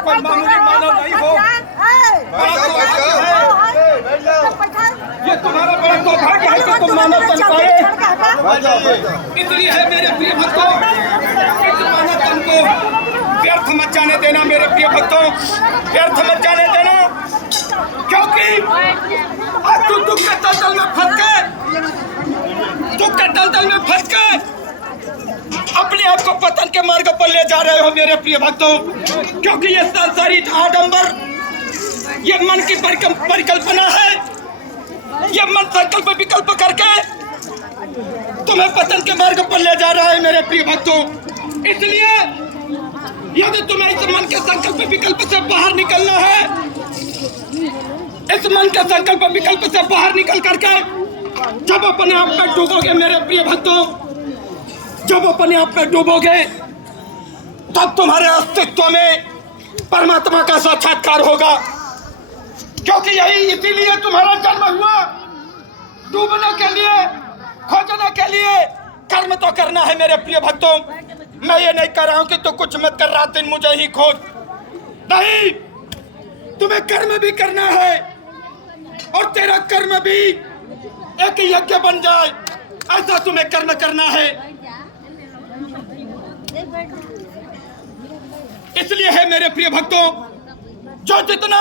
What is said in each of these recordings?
कोई मामूली मानव नहीं हो। ये तुम्हारा बड़ा सौभाग्य है कि तुम मानव बन पाए। इसलिए है मेरे प्रिय भक्तों, इस मानव तन को व्यर्थ मत जाने देना मेरे प्रिय भक्तों, व्यर्थ मत जाने देना, क्योंकि आज तुम दुख के दलदल में फंस गए, दुख के दलदल में फंस गए, अपने आप को पतन के मार्ग पर ले जा रहे हो मेरे प्रिय भक्तों। क्योंकि ये संसारी आडंबर, ये मन की परिकल्पना है, ये मन संकल्प विकल्प करके तुम्हें पतन के मार्ग पर ले जा रहा है मेरे प्रिय भक्तों। इसलिए यदि तुम्हें इस मन के संकल्प विकल्प से बाहर निकलना है, इस मन के संकल्प विकल्प से बाहर निकल करके जब अपने आप में डूबोगे मेरे प्रिय भक्तों, जब अपने आप में डूबोगे, तब तुम्हारे अस्तित्व में परमात्मा का साक्षात्कार होगा। क्योंकि यही इसीलिए तुम्हारा जन्म हुआ, डूबने के लिए, खोजने के लिए। कर्म तो करना है मेरे प्रिय भक्तों। मैं ये नहीं कह रहा हूं कि तू कुछ मत कर, रात दिन मुझे ही खोज, नहीं, तुम्हें कर्म भी करना है और तेरा कर्म भी एक यज्ञ बन जाए, ऐसा तुम्हें कर्म करना है। इसलिए है मेरे प्रिय भक्तों, जो जितना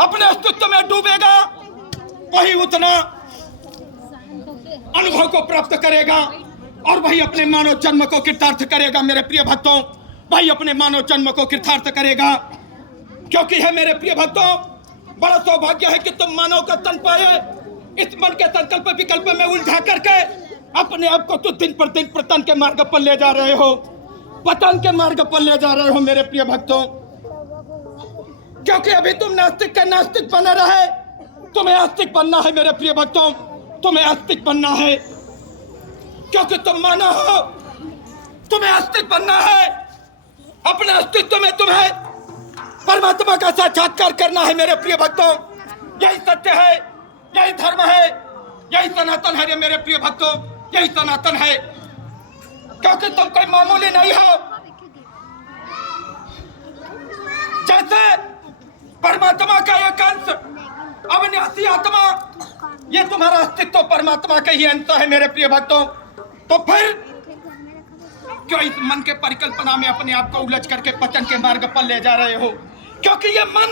अपने अस्तित्व में डूबेगा वही उतना अनुभव को प्राप्त करेगा और वही अपने मानव जन्म को कृतार्थ करेगा मेरे प्रिय भक्तों, वही अपने मानव जन्म को कृतार्थ करेगा। क्योंकि है मेरे प्रिय भक्तों, बड़ा सौभाग्य है कि तुम मानव का तन पाए, इस मन के संकल्प विकल्प में उलझा करके अपने आप को तो दिन पर दिन पतन के मार्ग पर ले जा रहे हो, पतन के मार्ग पर ले जा रहे हो मेरे प्रिय भक्तों। क्योंकि अभी तुम नास्तिक के नास्तिक बने रहे, तुम्हें आस्तिक बनना है मेरे प्रिय भक्तों, तुम्हें आस्तिक बनना है। क्योंकि तुम माना हो, तुम्हें आस्तिक बनना है। अपने अस्तित्व में तुम्हें परमात्मा का साक्षात्कार करना है मेरे प्रिय भक्तों। यही सत्य है, यही धर्म है, यही सनातन है मेरे प्रिय भक्तों, यही सनातन है। क्योंकि तुम कोई मामूली नहीं हो। जैसे परमात्मा का एक अंश अविनाशी आत्मा, ये तुम्हारा अस्तित्व परमात्मा का ही अंश है मेरे प्रिय भक्तों। तो फिर क्यों इस मन के परिकल्पना में अपने आप को उलझ करके पतन के मार्ग पर ले जा रहे हो? क्योंकि ये मन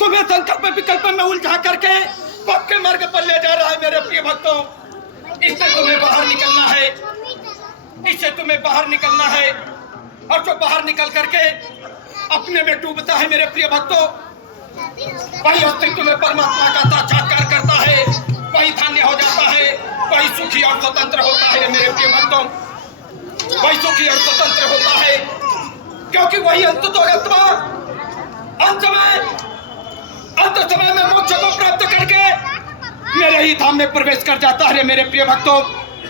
तुम्हें संकल्प विकल्प में उलझा करके पाप के मार्ग पर ले जा रहा है मेरे प्रिय भक्तों। इससे तुम्हें बाहर निकलना है, इससे तुम्हें बाहर निकलना है। और जो बाहर निकल करके अपने में डूबता है मेरे प्रिय भक्तों, वही अस्तित्व में परमात्मा का साक्षात्कार करता है, वही धन्य हो जाता है, वही सुखी और स्वतंत्र होता है मेरे प्रिय भक्तों, वही सुखी और स्वतंत्र होता है। क्योंकि वही अंततोगत्वा अंत समय में मोक्ष को प्राप्त करके मेरे ही धाम में प्रवेश कर जाता है मेरे प्रिय भक्तों।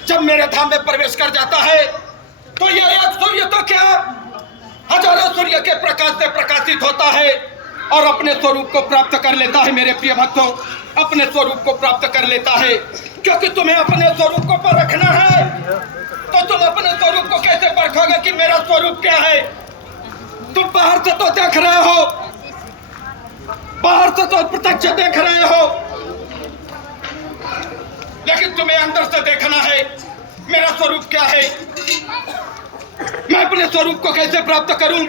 जब मेरे धाम में प्रवेश कर जाता है तो यह एक सूर्य तो क्या हजारों सूर्य के प्रकाश से प्रकाशित होता है और अपने स्वरूप को प्राप्त कर लेता है मेरे प्रिय भक्तों, अपने स्वरूप को प्राप्त कर लेता है। क्योंकि तुम्हें अपने स्वरूप को परखना है, तो तुम अपने स्वरूप को कैसे परखोगे कि मेरा स्वरूप क्या है? तुम बाहर से तो देख रहे हो, बाहर से तो प्रत्यक्ष देख रहे हो, लेकिन तुम्हें अंदर से देखना है मेरा स्वरूप क्या है, मैं अपने स्वरूप को कैसे प्राप्त करूं।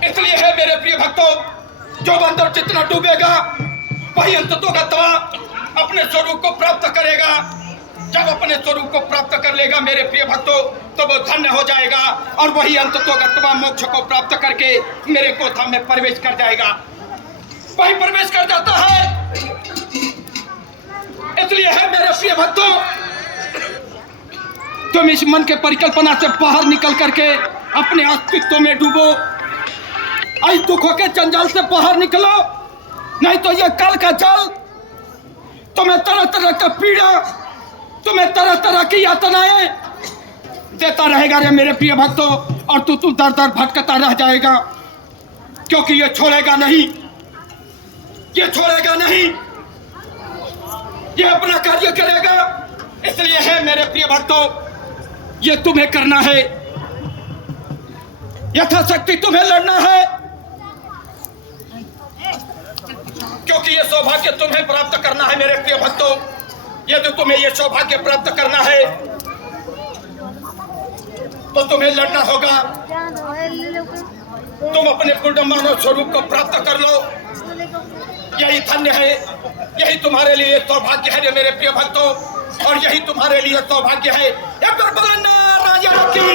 इसलिए है मेरे प्रिय भक्तों, जो अंदर जितना डूबेगा वही अंततोगत्वा अपने स्वरूप को प्राप्त करेगा। जब अपने स्वरूप को प्राप्त कर लेगा मेरे प्रिय भक्तों, तो वो धन्य हो जाएगा और वही अंततोगत्वा मोक्ष को प्राप्त करके मेरे गोधाम में प्रवेश कर जाएगा, वही प्रवेश कर जाता है। इसलिए है मेरे प्रिय भक्तों, तुम इस मन के परिकल्पना से बाहर निकल करके अपने अस्तित्व में डूबो, इस दुखों के जंजाल से बाहर निकलो, नहीं तो ये काल का जल तुम्हें तरह तरह का पीड़ा, तुम्हें तरह तरह की यातनाएं देता रहेगा रे मेरे प्रिय भक्तों, और तू दर दर भटकता रह जाएगा। क्योंकि ये छोड़ेगा नहीं, ये छोड़ेगा नहीं। ये अपना कार्य करेगा। इसलिए है मेरे प्रिय भक्तों, ये तुम्हें करना है, यथाशक्ति तुम्हें लड़ना है, क्योंकि ये सौभाग्य तुम्हें प्राप्त करना है मेरे प्रिय भक्तों। यदि तुम्हें ये सौभाग्य प्राप्त करना है तो तुम्हें लड़ना होगा। तुम अपने पूर्ण मानव स्वरूप को प्राप्त कर लो, यही धन्य है, यही तुम्हारे लिए सौभाग्य है मेरे प्रिय भक्तों, और यही तुम्हारे लिए सौभाग्य है। राजा की